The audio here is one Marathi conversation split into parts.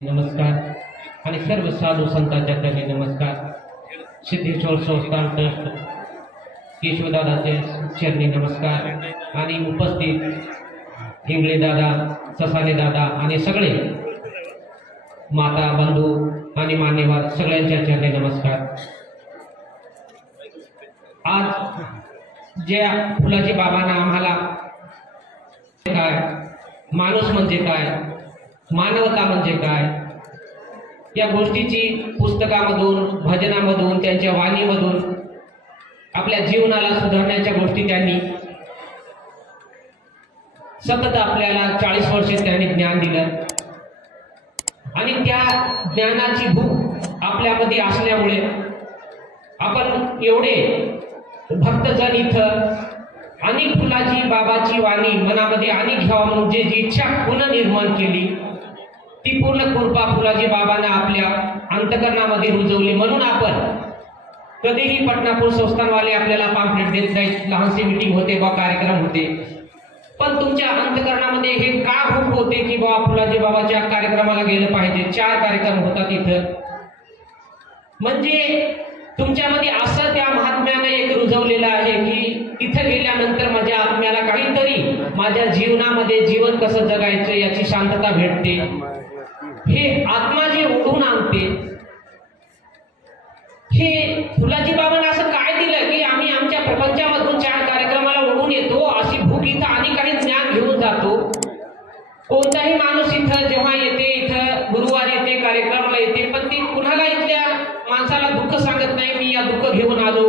नमस्कार आणि सर्व साधू संतांच्या चरणी नमस्कार। सिद्धेश्वर संस्थान ट्रस्ट केशवदादाचे चरणी नमस्कार आणि उपस्थित हिंगळे दादा, ससाने दादा आणि सगळे माता बंधू आणि मान्यवर सगळ्यांच्या चरणी नमस्कार। आज ज्या फुलाजी बाबांना आम्हाला काय माणूस म्हणजे काय, मानवता म्हणजे काय या गोष्टीची पुस्तकामधून, भजनामधून, त्यांच्या वाणीमधून आपल्या जीवनाला सुधारण्याच्या गोष्टी त्यांनी सतत आपल्याला 40 वर्षे त्यांनी ज्ञान दिलं आणि त्या ज्ञानाची भूक आपल्यामध्ये असल्यामुळे आपण एवढे भक्तजन इथं आणि फुलाजी बाबाची वाणी मनामध्ये आणि घ्यावा म्हणून जी इच्छा पुन्हा निर्माण केली ती पूर्ण कृपा फुलाजी बाबांना आपल्या अंतकरणामध्ये रुजवली। म्हणून आपण कधीही पटनापूर संस्थानवाले आपल्याला पॅम्पलेट देत नाहीत, लहानशी मीटिंग होते बा, कार्यक्रम होते, पण तुमच्या अंतकरणामध्ये हे का भूक होते की बा फुलाजी बाबाच्या कार्यक्रमाला गेलं पाहिजे। 4 कार्यक्रम होतात इथं, म्हणजे तुमच्यामध्ये असं त्या महात्म्याने एक रुजवलेलं आहे की तिथे गेल्यानंतर माझ्या आत्म्याला काहीतरी माझ्या जीवनामध्ये जीवन कसं जगायचं याची शांतता भेटते। हे आत्मा जे ओढून आणते, हे फुलाजी बाबांना असं काय दिलं की आम्ही आमच्या प्रपंचामधून 4 कार्यक्रमाला ओढून येतो, अशी भूक इथं आणि काही ज्ञान घेऊन जातो। कोणताही माणूस इथं जेव्हा येते, इथं गुरुवार येते, कार्यक्रमाला येते, पण ती कुणाला इथल्या माणसाला दुःख सांगत नाही मी या दुःख घेऊन आलो,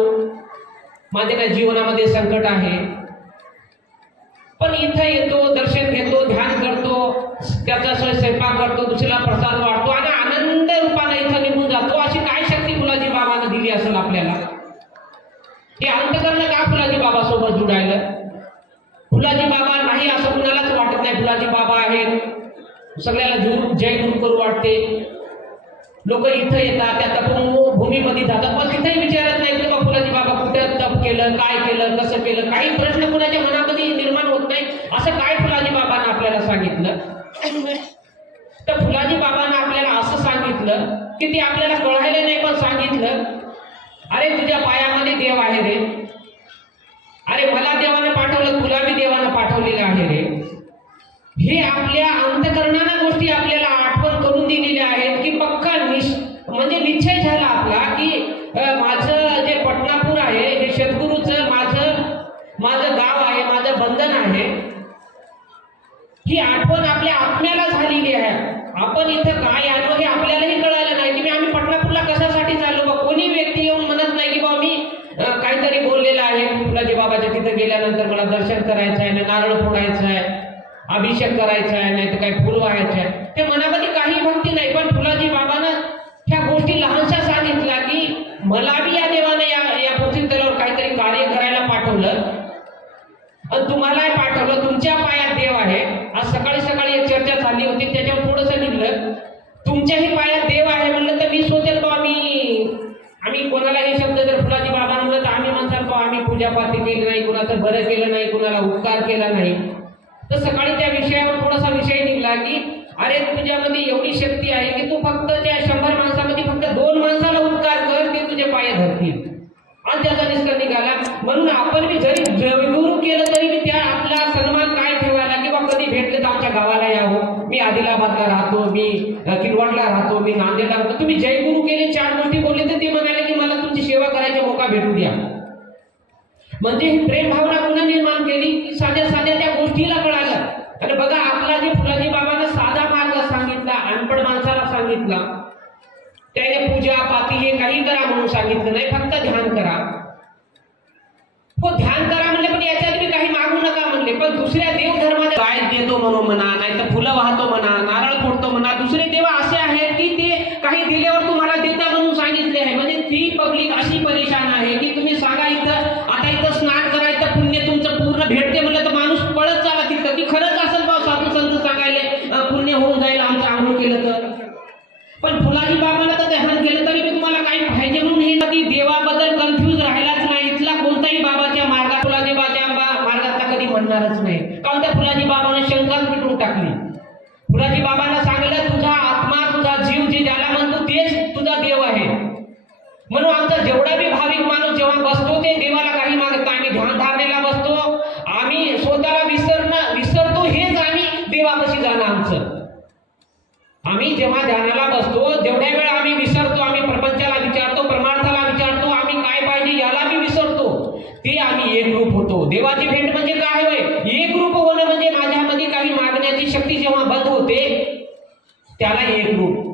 माझ्या जीवनामध्ये संकट आहे, पण इथं येतो, दर्शन घेतो, ध्यान करतो, त्याचा स्वयंपाक करतो, दुसऱ्याला प्रसाद वाटतो आणि आनंद रूपाने इथं निघून जातो। अशी काय शक्ती फुलाजी बाबांना दिली असेल आपल्याला? हे अंतकरण का फुलाजी बाबा सोबत जुडायला? फुलाजी बाबा नाही असं कुणालाच वाटत नाही, फुलाजी बाबा आहेत, सगळ्याला जय गुरु करू वाटते। लोक इथं येतात, त्या तपभूमीमध्ये जातात, पण तिथेही विचारत नाही की फुलाजी बाबा कुठे तप केलं, काय केलं, कसं केलं, काही प्रश्न कुणाच्या मनामध्ये निर्माण होत नाही। असं काय फुलाजी बाबांना आपल्याला सांगितलं? तर फुलाजी बाबांना आपल्याला असं सांगितलं की ते आपल्याला कळायला नाही, पण सांगितलं अरे तुझ्या पायामध्ये देव आहे रे, अरे मला देवाने पाठवलं, तुला बी देवाने पाठवलेलं आहे रे। हे आपल्या अंतकरणाने गोष्टी आपल्याला आठवण करून दिलेल्या आहेत की पक्का म्हणजे निश्चय झाला आपला की माझं जे पटनापूर आहे हे सद्गुरूचं माझं गाव आहे, माझं बंधन आहे। ही आठवण आपल्या आत्म्याला झालेली आहे। आपण इथं काय आलो हे आपल्यालाही कळालं नाही की आम्ही पटनापूरला कशासाठी चाललो बा। कोणी व्यक्ती येऊन म्हणत नाही की बा मी काहीतरी बोललेलं आहे फुलाजी बाबाच्या तिथे गेल्यानंतर मला दर्शन करायचं आहे, नारळ फोडायचं आहे, अभिषेक करायचा आहे, नाही तर काही फुल व्हायचं आहे, ते मनामध्ये काही भक्ती नाही। पण फुलाजी बाबांना ह्या गोष्टी लहानशा सांगितल्या की मला बी या देवाने या पृथ्वी तलावर काहीतरी कार्य करायला पाठवलं आणि तुम्हालाही पाठवलं, तुमच्या पायात देव आहे। आज सकाळी सकाळी एक चर्चा झाली होती, त्याच्यावर थोडंसं निघलं, तुमच्याही पायात देव आहे म्हणलं तर मी सोचेल बा आम्ही कोणाला हे शब्द जर फुलाजी बाबा म्हणलं तर आम्ही म्हणतात बा आम्ही पूजापाती केली नाही, कुणाचं बरं केलं नाही, कुणाला उपकार केला नाही। तर सकाळी त्या विषयावर थोडासा विषय निघला की अरे तुझ्यामध्ये एवढी शक्ती आहे की तू फक्त त्या 100 माणसामध्ये फक्त 2 माणसाला उपकार कर, ते तुझे पाय धरतील, आणि त्याचा निष्कर्ष निघाला। म्हणून आपण बी जरी गुरु केलं तरी मी त्या आपला सन्मान काय ठेवायला किंवा कधी भेटले तर आमच्या गावाला यावं, मी आदिलाबादला राहतो, मी किनवटला राहतो, मी नांदेडला राहतो, तुम्ही जय गुरु केले, 4 गोष्टी बोलले तर ते म्हणाले की मला तुमची सेवा करायचा मौका भेटू द्या। म्हणजे ही प्रेम भावना पुन्हा निर्माण केली की साध्या त्या गोष्टीला कळालं। आणि बघा आपला जे फुलाजी बाबांना साधा मार्ग सांगितला, अनपढ माणसाला सांगितला, त्याने पूजा पाती हे काही करा म्हणून सांगितलं नाही, फक्त ध्यान करा। हो ध्यान करा म्हणले, पण याच्यात मी काही मागू नका म्हणले, पण दुसऱ्या देव धर्माने गाय देतो म्हणून म्हणा, नाही तर फुलं वाहतो म्हणा, नारळ फोडतो म्हणा, दुसरे देव असे आहेत की ते काही दिल्यावर तुम्हाला देता म्हणून सांगितले आहे। म्हणजे ती पब्लिक अशी परेशान आहे की तुम्ही सांगा आता इथं स्नान करायचं पुण्य तुमचं पूर्ण भेटते म्हणलं तर माणूस पळत चाला तिथं की खरंच असेल बा साधू संत सांगायले पुण्य होऊन जाईल आमचं आंघोळ केलं तर। पण फुलाजी बाबांना तर ध्यान केलं तरी मी तुम्हाला काही पाहिजे म्हणून हे की देवाबद्दल कन्फ्यूज राहिलाच नाही। इथला कोणताही बाबाच्या मार्गात फुलाजी बाबाच्या मार्गात कधी म्हणणारच नाही, कारण त्या फुलाजी बाबाने शंकाच मिटवून टाकली। फुलाजी बाबांना सांगितलं तुझा आत्मा तुझा आम्ही जेव्हा ध्यानाला बसतो, जेवढ्या वेळ आम्ही विसरतो, आम्ही प्रपंचाला विचारतो, परमार्थाला विचारतो, आम्ही काय पाहिजे याला मी विसरतो, ते आम्ही एकरूप होतो. देवाची भेट म्हणजे काय होय? एकरूप होणं म्हणजे माझ्यामध्ये काही मागण्याची शक्ती जेव्हा बंद होते त्याला एकरूप.